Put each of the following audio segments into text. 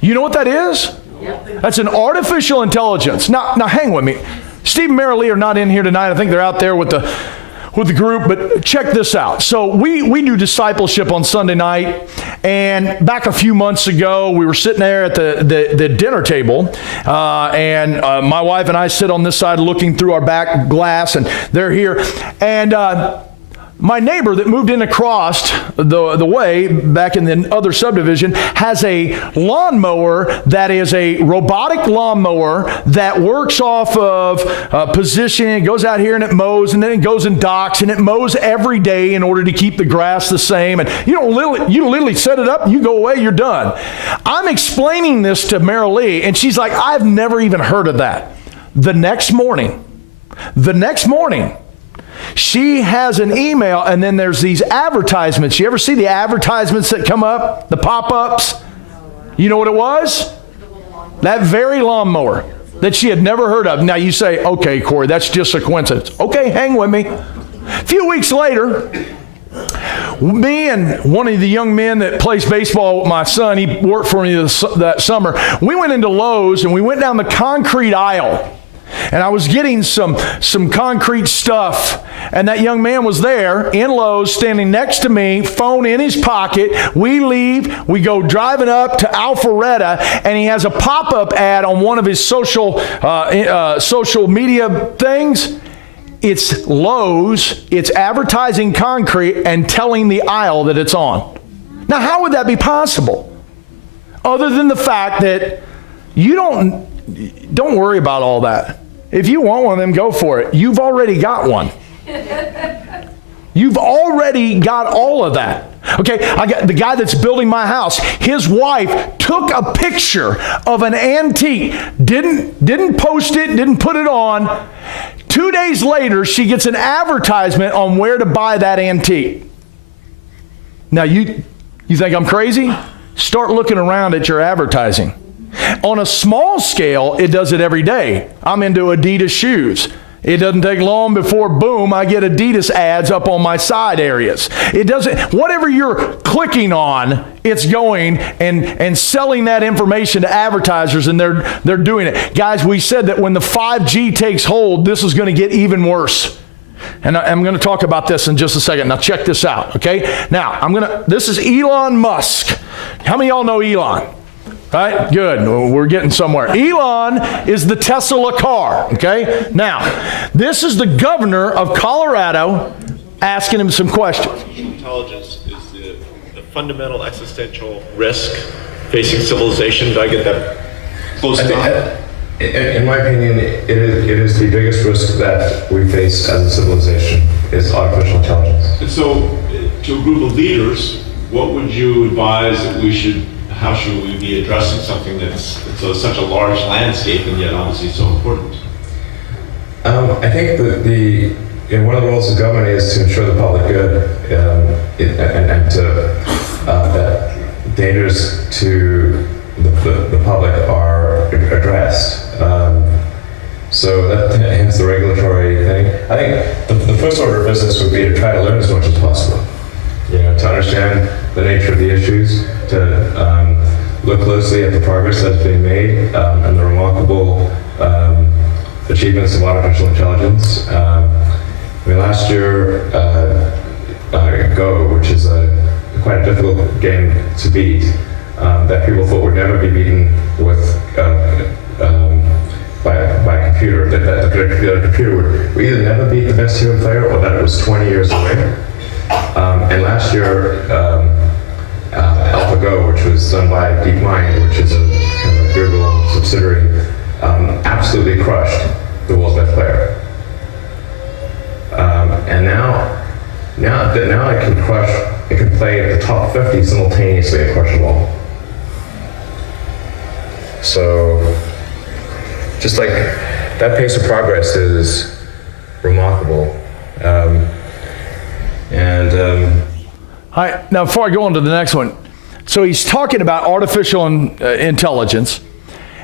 You know what that is? That's an artificial intelligence. Now hang with me. Steve and Mary Lee are not in here tonight. I think they're out there with the group, but check this out. So we do discipleship on Sunday night, and back a few months ago, we were sitting there at the dinner table, and my wife and I sit on this side looking through our back glass, and they're here, and my neighbor that moved in across the way back in the other subdivision has a lawnmower that is a robotic lawnmower that works off of positioning. It goes out here and it mows, and then it goes and docks, and it mows every day in order to keep the grass the same. And you literally set it up, you go away, you're done. I'm explaining this to Mary Lee, and she's like, I've never even heard of that. The next morning, she has an email, and then there's these advertisements. You ever see the advertisements that come up, the pop-ups? You know what it was? That very lawnmower that she had never heard of. Now you say, okay, Corey, that's just a coincidence. Okay, hang with me. A few weeks later, me and one of the young men that plays baseball with my son, he worked for me that summer, we went into Lowe's, and we went down the concrete aisle. And I was getting some concrete stuff, and that young man was there in Lowe's, standing next to me, phone in his pocket. We leave, we go driving up to Alpharetta, and he has a pop-up ad on one of his social media things. It's Lowe's, it's advertising concrete and telling the aisle that it's on. Now, how would that be possible? Other than the fact that you don't worry about all that. If you want one of them, go for it. You've already got one. You've already got all of that. Okay, I got the guy that's building my house. His wife took a picture of an antique, didn't post it, didn't put it on. 2 days later, she gets an advertisement on where to buy that antique. Now, you think I'm crazy? Start looking around at your advertising. On a small scale, it does it every day. I'm into Adidas shoes. It doesn't take long before, boom, I get Adidas ads up on my side areas. It doesn't, whatever you're clicking on, it's going and selling that information to advertisers, and they're doing it. Guys, we said that when the 5G takes hold, this is going to get even worse. And I'm going to talk about this in just a second. Now check this out, okay? Now, this is Elon Musk. How many of y'all know Elon? Right? Good. We're getting somewhere. Elon is the Tesla car, okay? Now, this is the governor of Colorado asking him some questions. Artificial intelligence is the fundamental existential risk facing civilization. Did I get that close enough? In my opinion, it is the biggest risk that we face as a civilization is artificial intelligence. And so, to a group of leaders, what would you advise that how should we be addressing something that's such a large landscape and yet obviously so important? I think that one of the roles of government is to ensure the public good and that dangers to the public are addressed. So that hence the regulatory thing. I think the first order of business would be to try to learn as much as possible. To understand the nature of the issues, to look closely at the progress that's being made and the remarkable achievements of artificial intelligence. Last year, Go, which is quite a difficult game to beat, that people thought would never be beaten with by a computer, that the computer would either never beat the best human player or that it was 20 years away. And last year, AlphaGo, which was done by DeepMind, which is a kind of a Google subsidiary, absolutely crushed the world's best player. And now it can play at the top 50 simultaneously and crush them all. So, just like that pace of progress is remarkable. All right, now before I go on to the next one, so he's talking about artificial intelligence,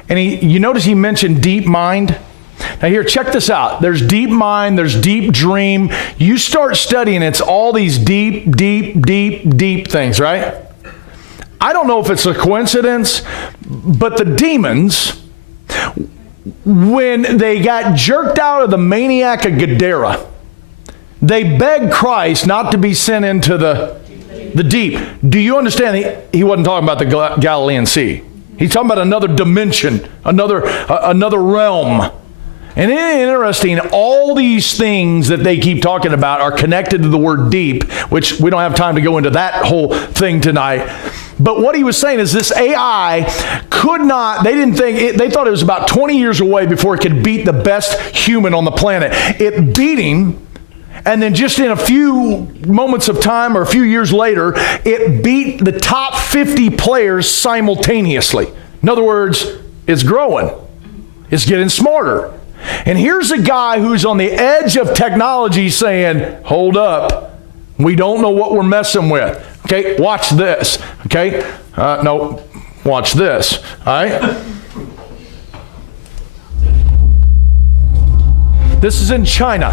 and you notice he mentioned DeepMind. Now here, check this out. There's DeepMind, there's Deep Dream. You start studying, it's all these deep things, right? I don't know if it's a coincidence, but the demons, when they got jerked out of the maniac of Gadara, they begged Christ not to be sent into the deep. Do you understand? He wasn't talking about the Galilean Sea. He's talking about another dimension, another realm. And isn't it interesting, all these things that they keep talking about are connected to the word deep, which we don't have time to go into that whole thing tonight. But what he was saying is this AI could not, they thought it was about 20 years away before it could beat the best human on the planet. It beat him, and then just in a few moments of time or a few years later, it beat the top 50 players simultaneously. In other words, it's growing. It's getting smarter. And here's a guy who's on the edge of technology saying, hold up, we don't know what we're messing with. Okay, watch this. Okay, no, watch this. All right. This is in China.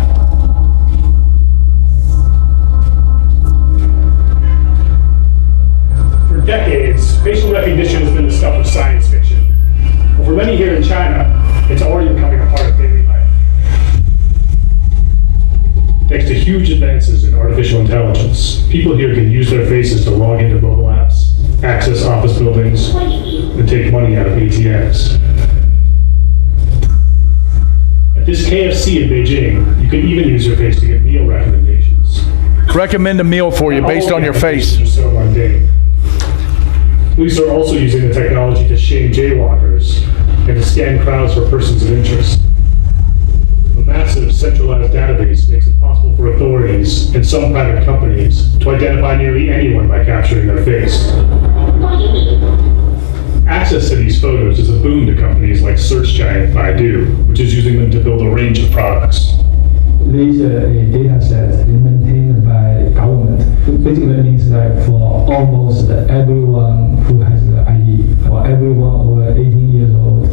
For decades, facial recognition has been the stuff of science fiction. But for many here in China, it's already becoming a part of daily life. Thanks to huge advances in artificial intelligence, people here can use their faces to log into mobile apps, access office buildings, and take money out of ATMs. At this KFC in Beijing, you can even use your face to get meal recommendations. Recommend a meal for you based on your face. Are so mundane. Police are also using the technology to shame jaywalkers and to scan crowds for persons of interest. A massive centralized database makes it possible for authorities and some private companies to identify nearly anyone by capturing their face. Access to these photos is a boon to companies like search giant Baidu, which is using them to build a range of products. These data sets maintained by government. Basically means that for almost everyone who has the ID, or everyone over 18 years old,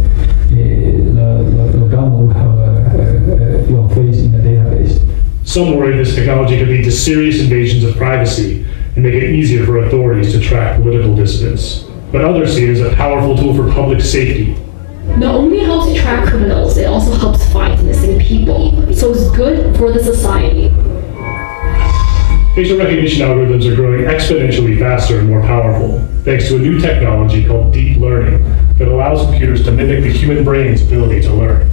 the government will have your face in the database. Some worry this technology could lead to serious invasions of privacy and make it easier for authorities to track political dissidents. But others see it as a powerful tool for public safety. Not only helps it track criminals, it also helps fight missing people. So it's good for the society. Facial recognition algorithms are growing exponentially faster and more powerful, thanks to a new technology called deep learning that allows computers to mimic the human brain's ability to learn.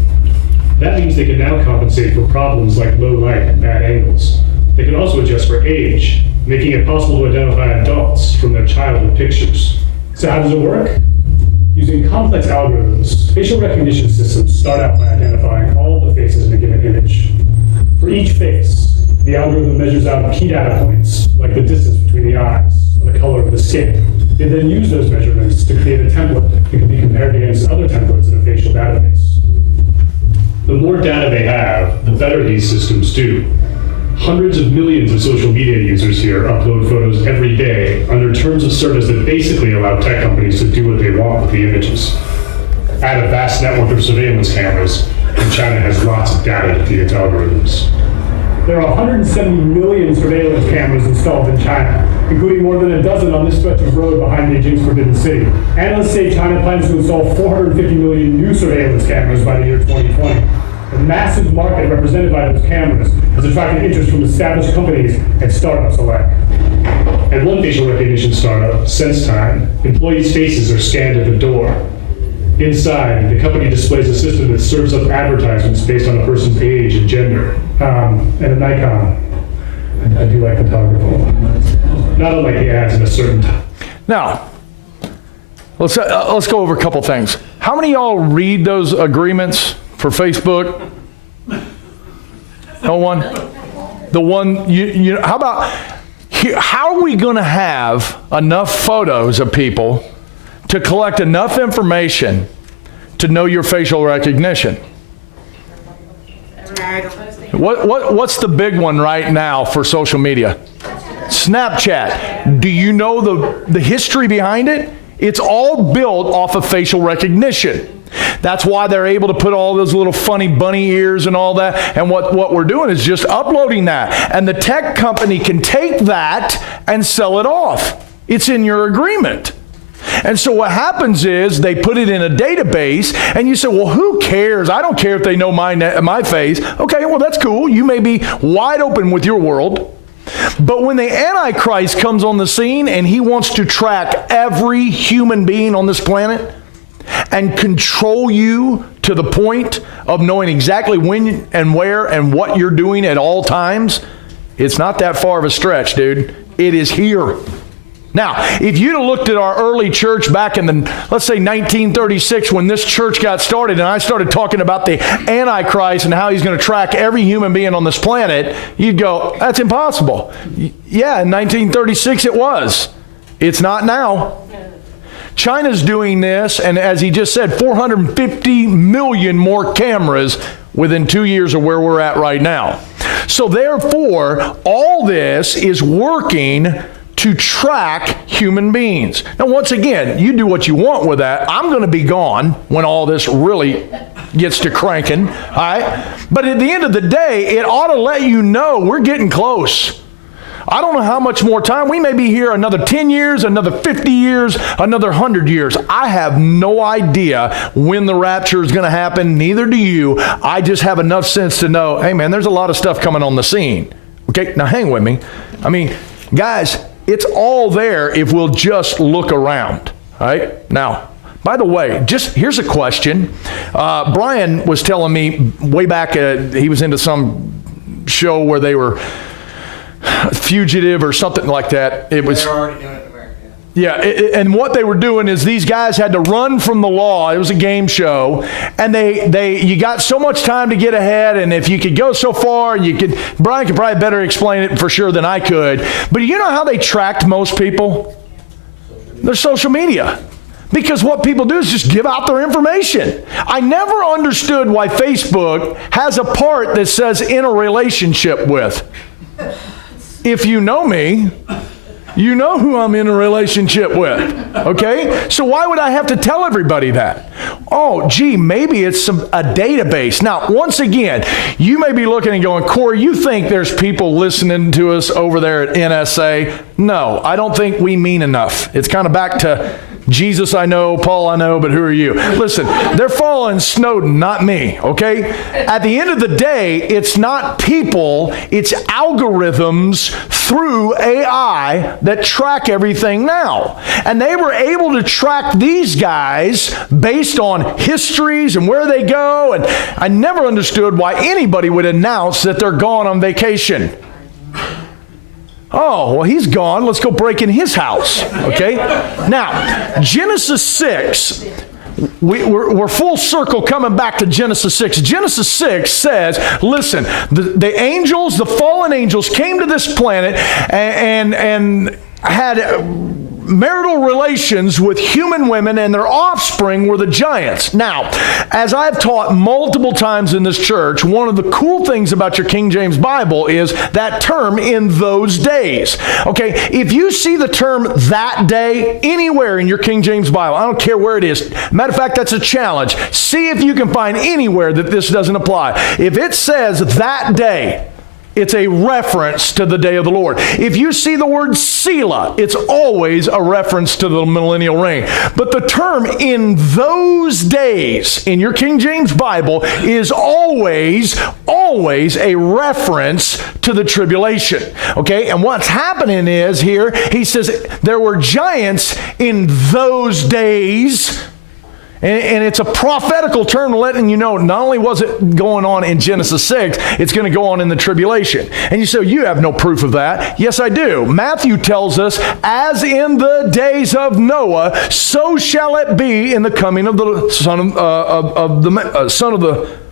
That means they can now compensate for problems like low light and bad angles. They can also adjust for age, making it possible to identify adults from their childhood pictures. So how does it work? Using complex algorithms, facial recognition systems start out by identifying all of the faces in a given image. For each face, the algorithm measures out key data points, like the distance between the eyes or the color of the skin. They then use those measurements to create a template that can be compared against other templates in a facial database. The more data they have, the better these systems do. Hundreds of millions of social media users here upload photos every day under terms of service that basically allow tech companies to do what they want with the images. Add a vast network of surveillance cameras, and China has lots of data to feed its algorithms. There are 170 million surveillance cameras installed in China, including more than a dozen on this stretch of road behind Beijing's Forbidden City. Analysts say China plans to install 450 million new surveillance cameras by the year 2020. The massive market represented by those cameras has attracted interest from established companies and startups alike. At one facial recognition startup, SenseTime, employees' faces are scanned at the door. Inside, the company displays a system that serves up advertisements based on a person's age and gender. And a Nikon. I do like photography. Not unlike the ads in a certain time. Now, let's go over a couple things. How many of y'all read those agreements for Facebook? No one? The one, you how about, how are we going to have enough photos of people to collect enough information to know your facial recognition? What's the big one right now for social media? Snapchat. Do you know the history behind it? It's all built off of facial recognition. That's why they're able to put all those little funny bunny ears and all that. And what we're doing is just uploading that. And the tech company can take that and sell it off. It's in your agreement. And so what happens is they put it in a database, and you say, well, who cares? I don't care if they know my face. Okay, well, that's cool. You may be wide open with your world. But when the Antichrist comes on the scene and he wants to track every human being on this planet and control you to the point of knowing exactly when and where and what you're doing at all times, it's not that far of a stretch, dude. It is here. Now, if you'd have looked at our early church back in the, let's say 1936, when this church got started, and I started talking about the Antichrist and how he's going to track every human being on this planet, you'd go, that's impossible. Yeah, in 1936 it was. It's not now. China's doing this, and as he just said, 450 million more cameras within 2 years of where we're at right now. So therefore, all this is working to track human beings. Now, once again, you do what you want with that. I'm going to be gone when all this really gets to cranking, all right? But at the end of the day, it ought to let you know we're getting close. I don't know how much more time. We may be here another 10 years, another 50 years, another 100 years. I have no idea when the rapture is going to happen. Neither do you. I just have enough sense to know, hey, man, there's a lot of stuff coming on the scene. Okay, now hang with me. I mean, guys, it's all there if we'll just look around, all right? Now, by the way, just here's a question. Brian was telling me way back, he was into some show where they were fugitive or something like that. It was. They're already doing it in America. Yeah, and what they were doing is these guys had to run from the law. It was a game show, and you got so much time to get ahead, and if you could go so far, Brian could probably better explain it for sure than I could. But you know how they tracked most people? Their social media. Because what people do is just give out their information. I never understood why Facebook has a part that says in a relationship with. If you know me, you know who I'm in a relationship with, okay? So why would I have to tell everybody that? Oh, gee, maybe it's a database. Now, once again, you may be looking and going, Corey, you think there's people listening to us over there at NSA? No, I don't think we mean enough. It's kind of back to Jesus I know, Paul I know, but who are you? Listen, they're following Snowden, not me, okay? At the end of the day, it's not people, it's algorithms through AI that track everything now. And they were able to track these guys based on histories and where they go. And I never understood why anybody would announce that they're gone on vacation. Oh, well, he's gone. Let's go break in his house, okay? Now, Genesis 6, we're full circle coming back to Genesis 6. Genesis 6 says, listen, the angels, the fallen angels came to this planet and had marital relations with human women, and their offspring were the giants. Now, as I've taught multiple times in this church, one of the cool things about your King James Bible is that term, in those days. Okay, if you see the term that day anywhere in your King James Bible, I don't care where it is. Matter of fact, that's a challenge. See if you can find anywhere that this doesn't apply. If it says that day, it's a reference to the day of the Lord. If you see the word Selah, it's always a reference to the millennial reign. But the term in those days in your King James Bible is always a reference to the tribulation. Okay? And what's happening is here, he says there were giants in those days. And it's a prophetical term letting you know not only was it going on in Genesis 6, it's going to go on in the tribulation. And you say, you have no proof of that. Yes, I do. Matthew tells us, as in the days of Noah, so shall it be in the coming of the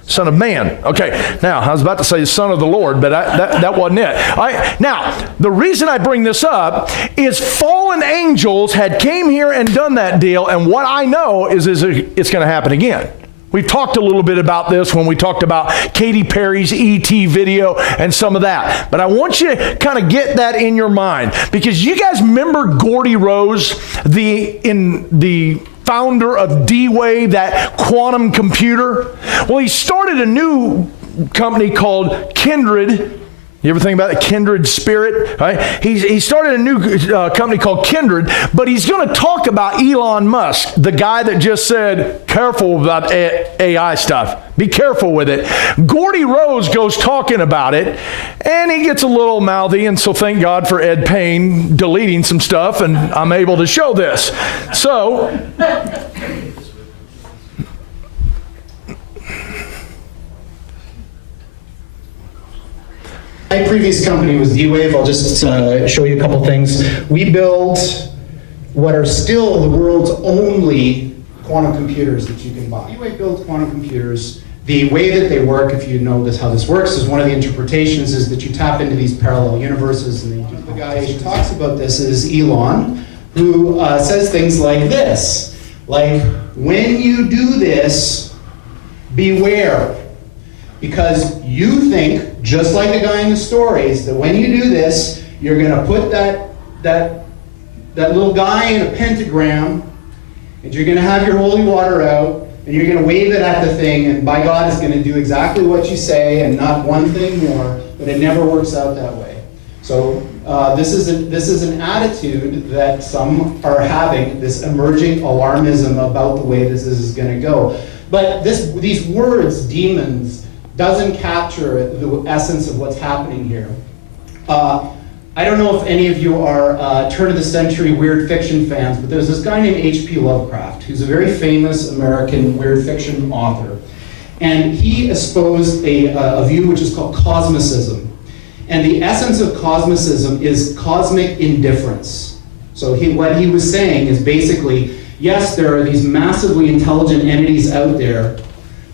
Son of Man. Okay, now, I was about to say Son of the Lord, but that wasn't it. All right, now, the reason I bring this up is fallen angels had came here and done that deal, and what I know is it's going to happen again. We've talked a little bit about this when we talked about Katy Perry's E.T. video and some of that. But I want you to kind of get that in your mind, because you guys remember Gordy Rose, the founder of D-Wave, that quantum computer? Well, he started a new company called Kindred You ever think about the Kindred Spirit? Right? He started a new company called Kindred, but he's going to talk about Elon Musk, the guy that just said, careful about AI stuff. Be careful with it. Gordy Rose goes talking about it, and he gets a little mouthy, and so thank God for Ed Payne deleting some stuff, and I'm able to show this. So, my previous company was D-Wave. I'll just show you a couple things. We build what are still the world's only quantum computers that you can buy. D-Wave builds quantum computers. The way that they work, if you know how this works, is one of the interpretations is that you tap into these parallel universes. And the guy who talks about this is Elon, who says things like this. Like, when you do this, beware. Because you think, just like the guy in the stories, that when you do this, you're going to put that little guy in a pentagram, and you're going to have your holy water out, and you're going to wave it at the thing, and by God, it's going to do exactly what you say, and not one thing more. But it never works out that way. So this is an attitude that some are having, this emerging alarmism about the way this is going to go. But these words, demons, doesn't capture the essence of what's happening here. I don't know if any of you are turn-of-the-century weird fiction fans, but there's this guy named H.P. Lovecraft, who's a very famous American weird fiction author. And he espoused a view which is called cosmicism. And the essence of cosmicism is cosmic indifference. So what he was saying is basically, yes, there are these massively intelligent entities out there,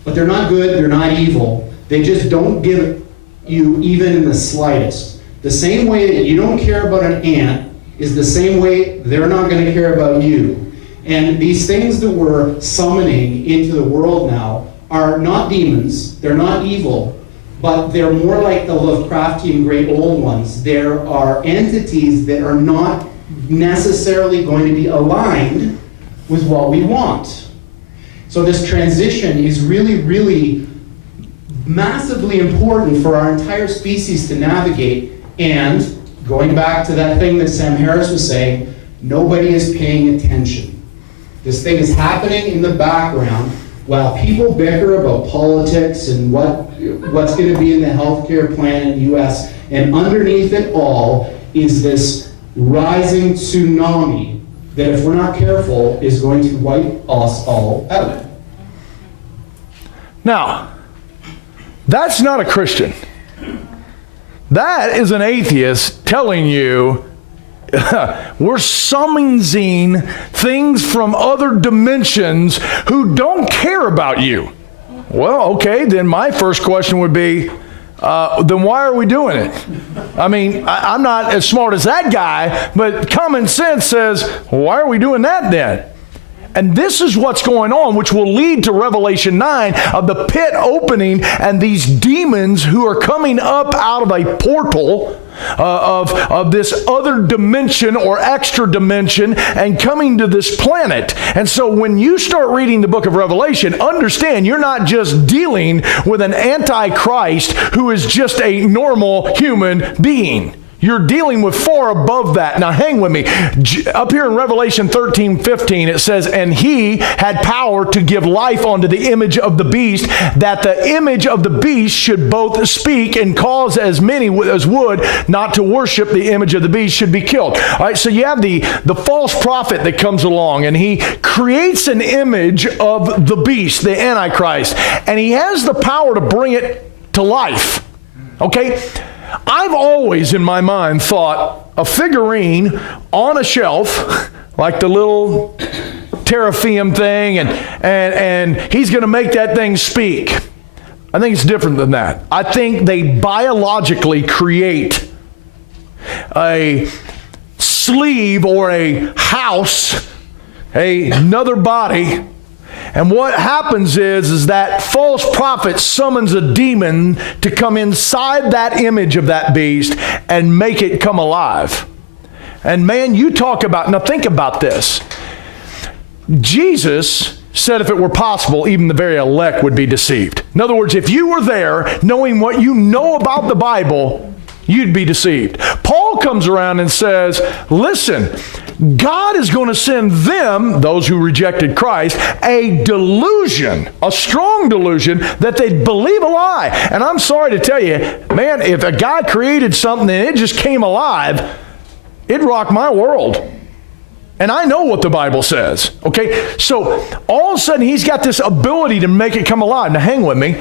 but they're not good, they're not evil. They just don't give you even in the slightest. The same way that you don't care about an ant is the same way they're not going to care about you. And these things that we're summoning into the world now are not demons, they're not evil, but they're more like the Lovecraftian great old ones. There are entities that are not necessarily going to be aligned with what we want. So this transition is really, really massively important for our entire species to navigate. And going back to that thing that Sam Harris was saying, nobody is paying attention. This thing is happening in the background while people bicker about politics and what's going to be in the healthcare plan in the US. And underneath it all is this rising tsunami that, if we're not careful, is going to wipe us all out. Now, that's not a Christian. That is an atheist telling you we're summoning things from other dimensions who don't care about you. Well, okay, then my first question would be, then why are we doing it? I mean, I'm not as smart as that guy, but common sense says, why are we doing that then? And this is what's going on, which will lead to Revelation 9 of the pit opening and these demons who are coming up out of a portal of this other dimension or extra dimension and coming to this planet. And so when you start reading the book of Revelation, understand you're not just dealing with an antichrist who is just a normal human being. You're dealing with far above that. Now hang with me. Up here in Revelation 13:15 it says, and he had power to give life unto the image of the beast, that the image of the beast should both speak and cause as many as would not to worship the image of the beast should be killed. All right, so you have the false prophet that comes along, and he creates an image of the beast, the Antichrist, and he has the power to bring it to life. Okay? I've always, in my mind, thought a figurine on a shelf, like the little teraphim thing, and he's going to make that thing speak. I think it's different than that. I think they biologically create a sleeve or a house, another body. And what happens is that false prophet summons a demon to come inside that image of that beast and make it come alive. And man, you talk about, now think about this. Jesus said if it were possible, even the very elect would be deceived. In other words, if you were there knowing what you know about the Bible, you'd be deceived. Paul comes around and says, listen, God is going to send them, those who rejected Christ, a delusion, a strong delusion that they'd believe a lie. And I'm sorry to tell you, man, if a guy created something and it just came alive, it'd rock my world. And I know what the Bible says, okay? So all of a sudden, he's got this ability to make it come alive. Now, hang with me.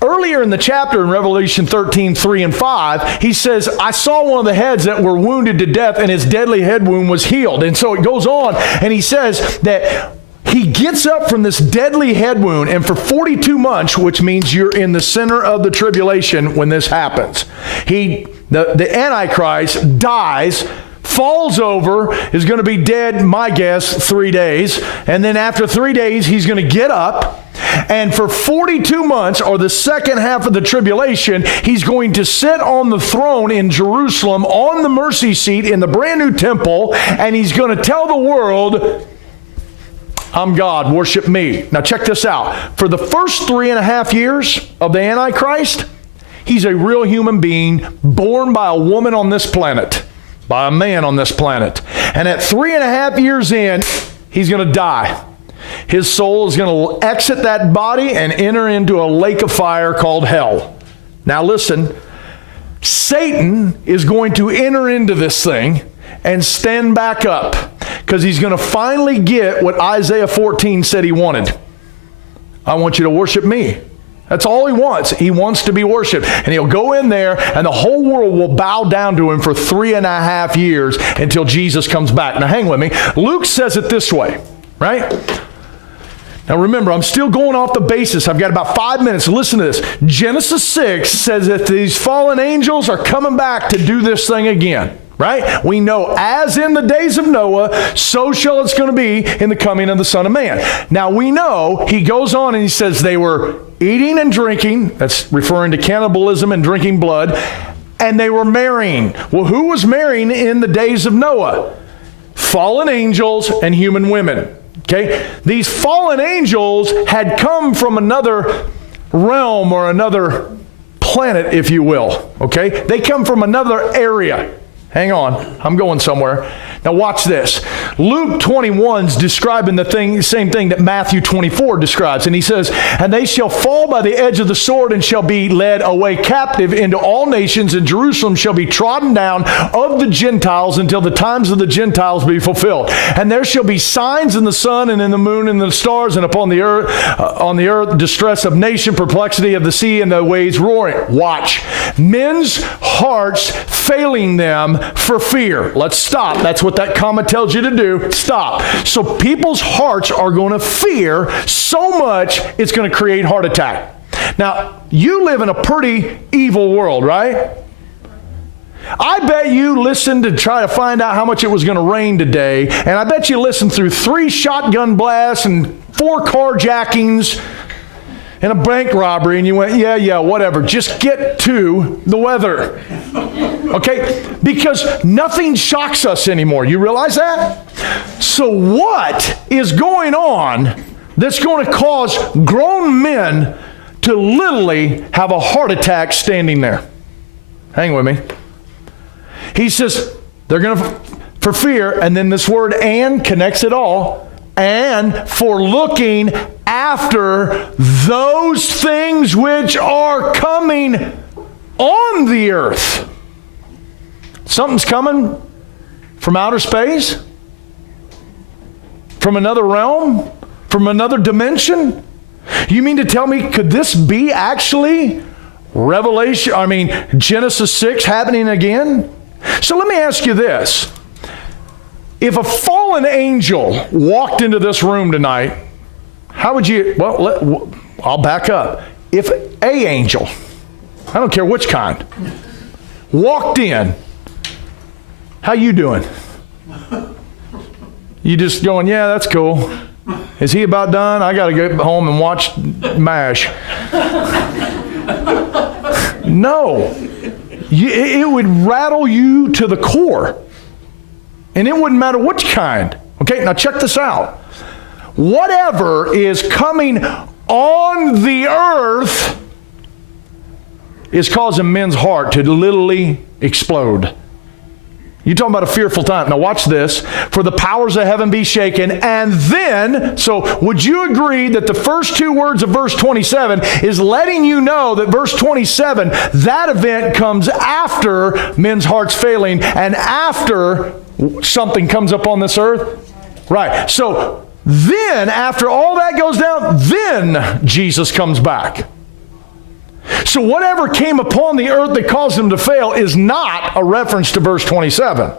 Earlier in the chapter in Revelation 13, 3 and 5, he says, I saw one of the heads that were wounded to death, and his deadly head wound was healed. And so it goes on, and he says that he gets up from this deadly head wound, and for 42 months, which means you're in the center of the tribulation when this happens, the Antichrist dies, falls over, is going to be dead, my guess, 3 days. And then after 3 days, he's going to get up. And for 42 months, or the second half of the tribulation, he's going to sit on the throne in Jerusalem, on the mercy seat in the brand new temple, and he's going to tell the world, I'm God, worship me. Now check this out. For the first 3.5 years of the Antichrist, he's a real human being born by a woman on this planet, by a man on this planet. And at 3.5 years in, he's going to die. His soul is going to exit that body and enter into a lake of fire called hell. Now listen, Satan is going to enter into this thing and stand back up because he's going to finally get what Isaiah 14 said he wanted. I want you to worship me. That's all he wants. He wants to be worshiped. And he'll go in there and the whole world will bow down to him for 3.5 years until Jesus comes back. Now hang with me. Luke says it this way, right? Now remember, I'm still going off the basis. I've got about 5 minutes. Listen to this. Genesis 6 says that these fallen angels are coming back to do this thing again. Right? We know as in the days of Noah, so shall it's going to be in the coming of the Son of Man. Now we know, he goes on and he says they were eating and drinking, that's referring to cannibalism and drinking blood, and they were marrying. Well, who was marrying in the days of Noah? Fallen angels and human women. Okay? These fallen angels had come from another realm or another planet, if you will. Okay? They come from another area. Hang on, I'm going somewhere. Now watch this. Luke 21's describing the same thing that Matthew 24 describes. And he says, and they shall fall by the edge of the sword and shall be led away captive into all nations, and Jerusalem shall be trodden down of the Gentiles until the times of the Gentiles be fulfilled. And there shall be signs in the sun and in the moon and the stars, and upon the earth distress of nation, perplexity of the sea, and the waves roaring. Watch. Men's hearts failing them for fear. Let's stop. That's what that comma tells you to do. Stop. So people's hearts are going to fear so much it's going to create heart attack. Now, you live in a pretty evil world, right? I bet you listened to try to find out how much it was going to rain today, and I bet you listened through 3 shotgun blasts and 4 carjackings and a bank robbery, and you went, yeah, whatever. Just get to the weather. Okay? Because nothing shocks us anymore. You realize that? So what is going on that's going to cause grown men to literally have a heart attack standing there? Hang with me. He says, they're going to, for fear, and then this word and connects it all, and for looking after those things which are coming on the earth. Something's coming from outer space? From another realm? From another dimension? You mean to tell me, could this be actually Genesis 6 happening again? So let me ask you this. If a fallen angel walked into this room tonight, how would you, I'll back up. If a angel, I don't care which kind, walked in, how you doing? You just going, yeah, that's cool. Is he about done? I got to go home and watch MASH. No. It would rattle you to the core. And it wouldn't matter which kind. Okay, now check this out. Whatever is coming on the earth is causing men's heart to literally explode. You're talking about a fearful time. Now watch this. For the powers of heaven be shaken. And then, so would you agree that the first two words of verse 27 is letting you know that verse 27, that event comes after men's hearts failing and after something comes up on this earth? Right. So then, after all that goes down, then Jesus comes back. So whatever came upon the earth that caused him to fail is not a reference to verse 27.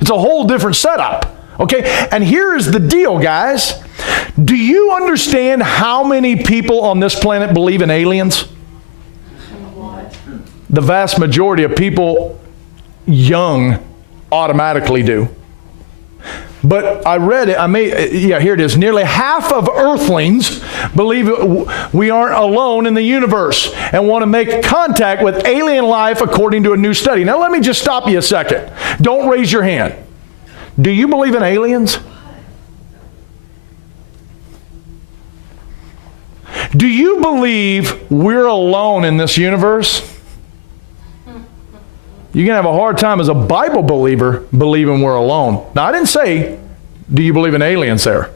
It's a whole different setup. Okay? And here is the deal, guys. Do you understand how many people on this planet believe in aliens? The vast majority of people young automatically do. But I read it, here it is. Nearly half of earthlings believe we aren't alone in the universe and want to make contact with alien life according to a new study. Now let me just stop you a second. Don't raise your hand. Do you believe in aliens? Do you believe we're alone in this universe? You're going to have a hard time as a Bible believer believing we're alone. Now, I didn't say, do you believe in aliens there?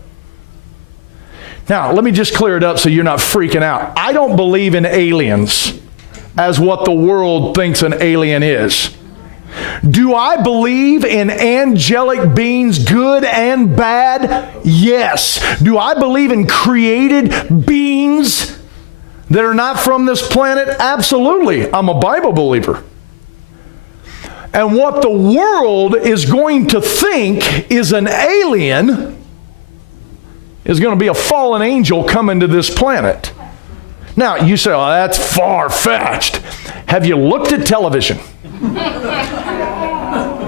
Now, let me just clear it up so you're not freaking out. I don't believe in aliens as what the world thinks an alien is. Do I believe in angelic beings, good and bad? Yes. Do I believe in created beings that are not from this planet? Absolutely. I'm a Bible believer. And what the world is going to think is an alien is going to be a fallen angel coming to this planet. Now, you say, oh, that's far-fetched. Have you looked at television?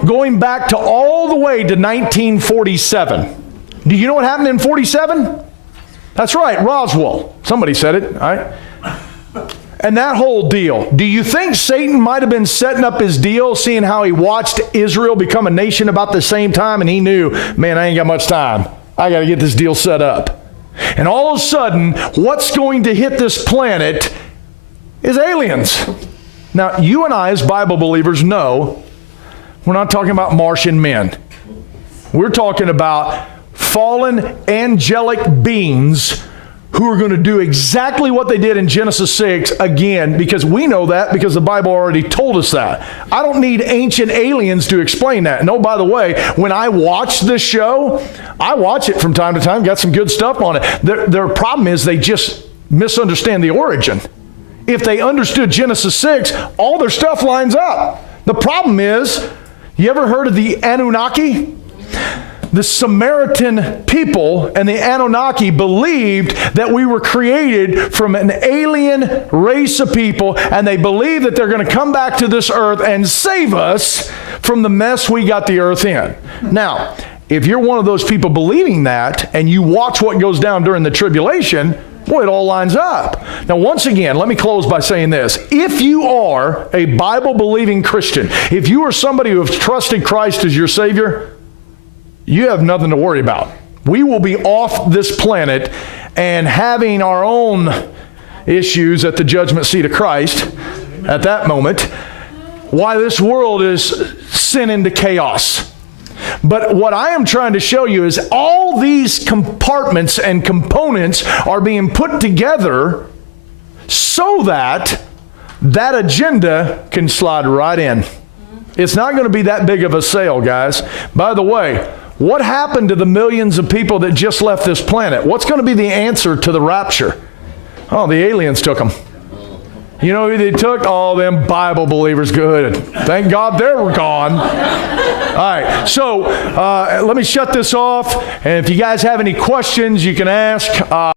Going back to all the way to 1947. Do you know what happened in 47? That's right, Roswell. Somebody said it, all right? And that whole deal. Do you think Satan might have been setting up his deal, seeing how he watched Israel become a nation about the same time, and he knew, man, I ain't got much time. I got to get this deal set up. And all of a sudden, what's going to hit this planet is aliens. Now, you and I as Bible believers know we're not talking about Martian men. We're talking about fallen angelic beings who are going to do exactly what they did in Genesis 6 again, because we know that because the Bible already told us that. I don't need ancient aliens to explain that. And oh, by the way, when I watch this show, I watch it from time to time, got some good stuff on it. Their problem is they just misunderstand the origin. If they understood Genesis 6, all their stuff lines up. The problem is, you ever heard of the Anunnaki? The Samaritan people and the Anunnaki believed that we were created from an alien race of people, and they believe that they're going to come back to this earth and save us from the mess we got the earth in. Now, if you're one of those people believing that, and you watch what goes down during the tribulation, boy, it all lines up. Now, once again, let me close by saying this. If you are a Bible-believing Christian, if you are somebody who has trusted Christ as your Savior, you have nothing to worry about. We will be off this planet and having our own issues at the judgment seat of Christ at that moment, while this world is sin into chaos. But what I am trying to show you is all these compartments and components are being put together so that that agenda can slide right in. It's not going to be that big of a sale, guys. By the way, what happened to the millions of people that just left this planet? What's going to be the answer to the rapture? Oh, the aliens took them. You know who they took? Oh, them Bible believers. Good. Thank God they were gone. All right. So let me shut this off. And if you guys have any questions, you can ask.